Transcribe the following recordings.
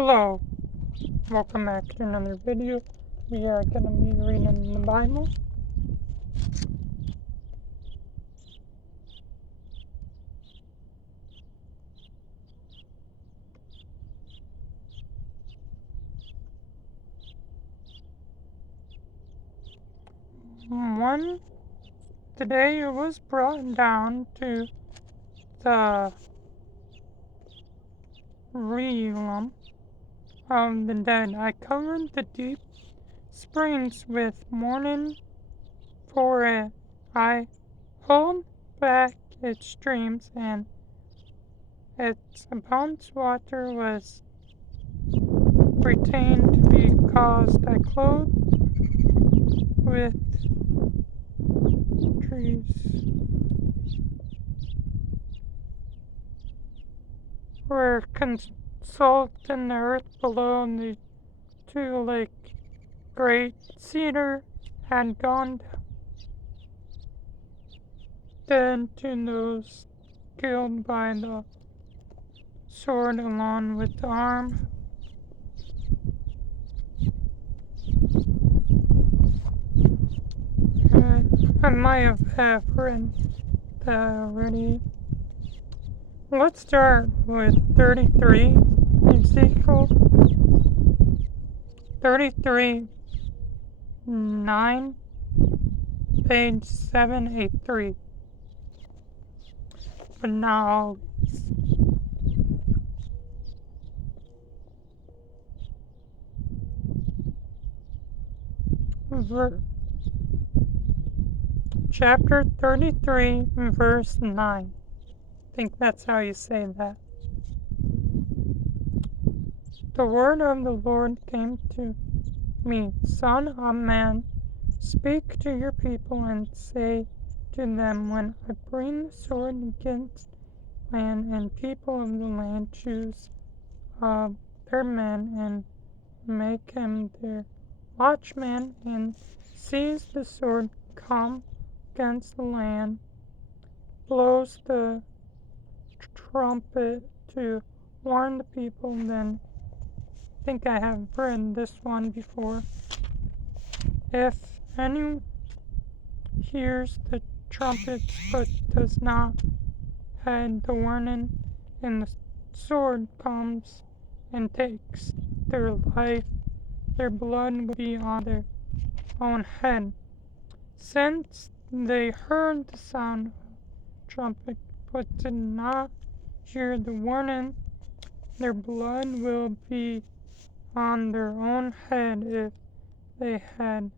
Hello, welcome back to another video. We are going to be reading the Bible. Today it was brought down to the realm of the dead. I covered the deep springs with mourning for it. I pulled back its streams, and its abundant water was retained to be caused. I clothed with trees were consulting the earth below, and the two like great cedar had gone down to those killed by the sword along with the arm. I might have read that already. Let's start with 33, Eskeil 33:9, page 783. But now, chapter 33, verse 9. I think that's how you say that. The word of the Lord came to me, Son of man, speak to your people and say to them, when I bring the sword against land, and people of the land choose their men and make him their watchman, and sees the sword come against the land, blows the trumpet to warn the people. Then I think I have read this one before. If anyone hears the trumpets but does not heed the warning, and the sword comes and takes their life, their blood will be on their own head. Since they heard the sound of the trumpet but did not hear the warning, their blood will be on their own head. If they had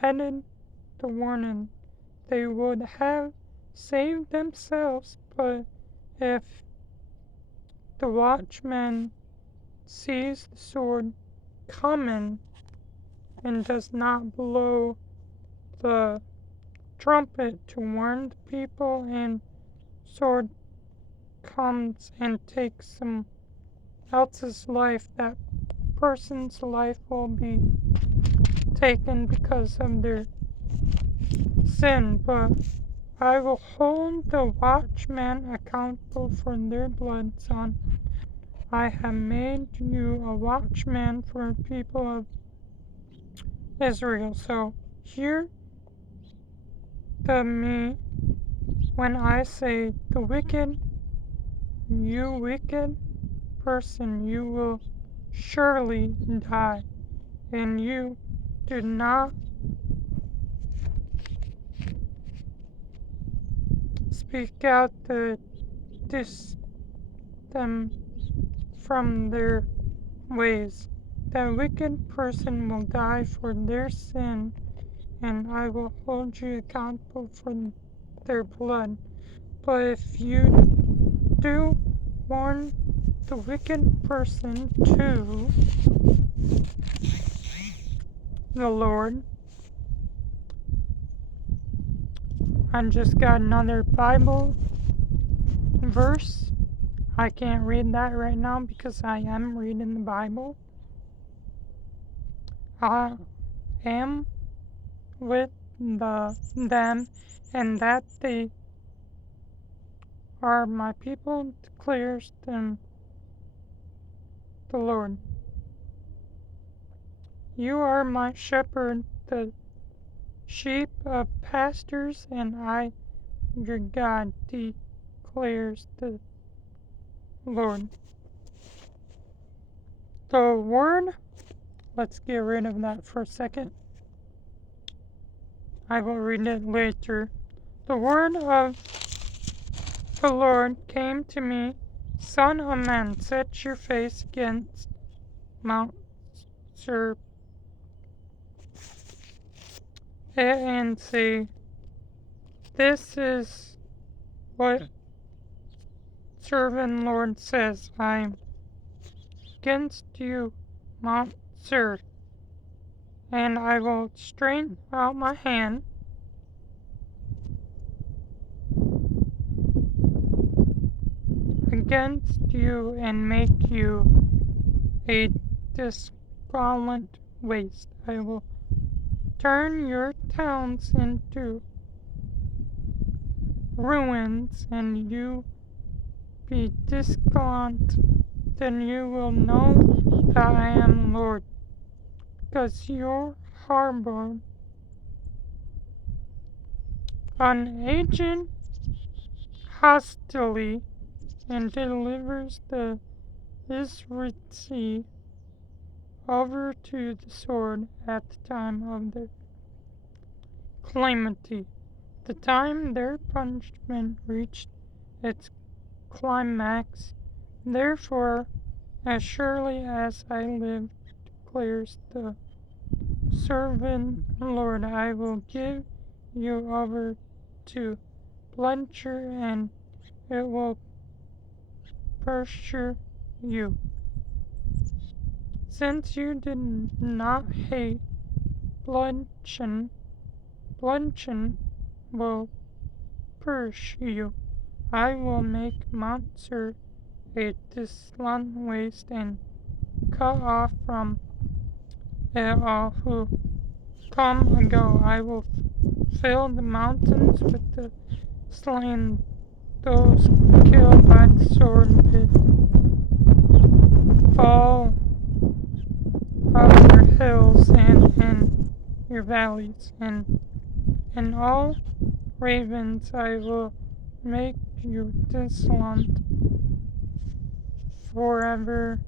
heeded the warning, they would have saved themselves. But if the watchman sees the sword coming and does not blow the trumpet to warn the people, and sword comes and takes someone else's life, that person's life will be taken because of their sin. But I will hold the watchmen accountable for their blood. Son, I have made you a watchman for the people of Israel. So hear me when I say, the wicked, you wicked person, you will surely die, and you do not speak out to dis them from their ways. That wicked person will die for their sin, and I will hold you accountable for their blood. But if you do warn the wicked person to the Lord, I just got another Bible verse. I can't read that right now because I am reading the Bible. I am with them, and that they are my people, declares them the Lord. You are my shepherd, the sheep of pastures, and I, your God, declares the Lord. The word, let's get rid of that for a second. I will read it later. The word of the Lord came to me, Son of man, set your face against Mount Seir and say, this is what servant Lord says, I am against you, Mount Seir, and I will straighten out my hand against you and make you a desolate waste. I will turn your towns into ruins, and you be desolate. Then you will know that I am Lord, because you harbored an agent hostilely and delivers the Israelites over to the sword at the time of their calamity, the time their punishment reached its climax. Therefore, as surely as I live, declares the servant Lord, I will give you over to plunder, and it will pursue you. Since you did not hate bloodshed will pursue you. I will make Mount Seir a desolate waste and cut off from it all who come and go. I will fill the mountains with the slain, those killed by the sword will fall of your hills and in your valleys, and in all ravens I will make you desolate forever.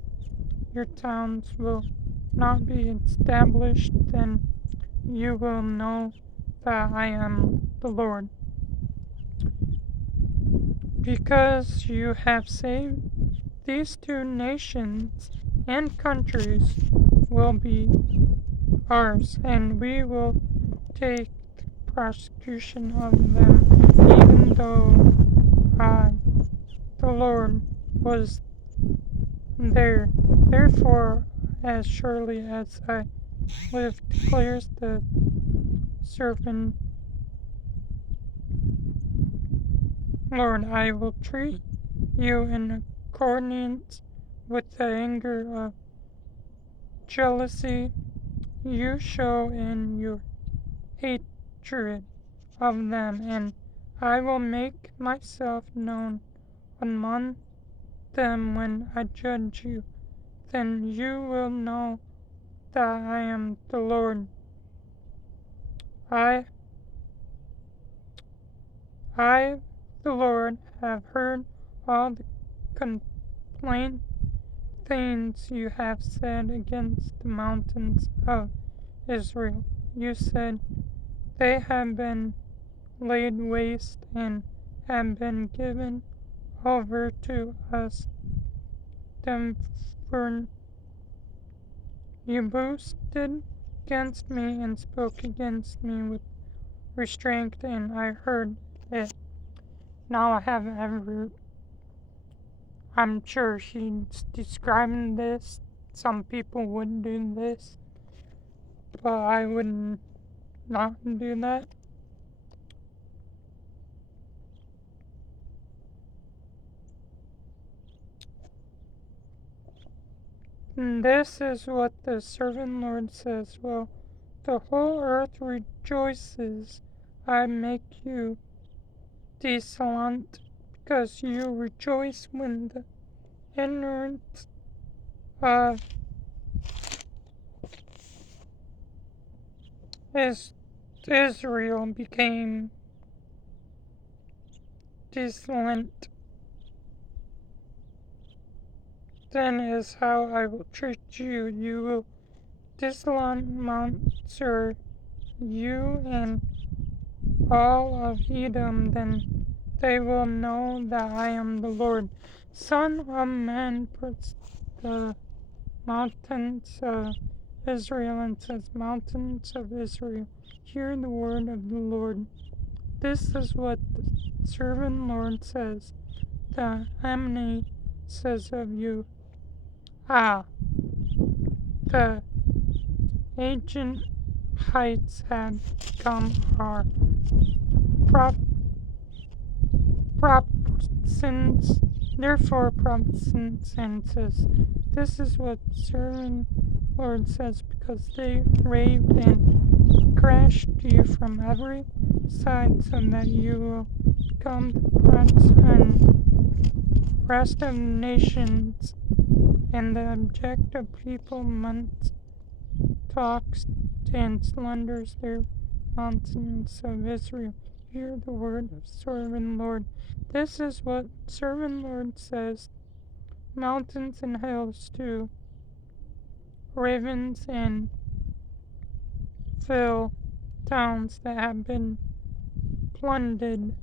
Your towns will not be established, then you will know that I am the Lord. Because you have saved these two nations and countries will be ours, and we will take the prosecution of them, even though I, the Lord, was there. Therefore, as surely as I live, declares the servant Lord, I will treat you in accordance with the anger of jealousy you show in your hatred of them, and I will make myself known among them when I judge you. Then you will know that I am the Lord. I, I, the Lord, have heard all the complaint things you have said against the mountains of Israel. You said, they have been laid waste and have been given over to us. Therefore you boasted against me and spoke against me with restraint, and I heard it. Now I have every. I'm sure she's describing this. Some people would do this, but I would not do that. And this is what the servant Lord says. Well, the whole earth rejoices. I make you desolate, because you rejoice when the ignorant of As Israel became desolate, then is how I will treat you. You will desolate Mount Seir, you and all of Edom, then they will know that I am the Lord. Son of man puts the mountains of Israel and says, Mountains of Israel, hear the word of the Lord. This is what the servant Lord says. The enemy says of you, Ah, the ancient heights have become our prophets. Therefore, prophets and says, This is what servant Lord says, because they raved and crashed you from every side, so that you will become the prince and rest of nations, and the object of people months talks and slanders their mountains of Israel. Hear the word of servant Lord. This is what servant Lord says. Mountains and hills too, ravens and fill towns that have been plundered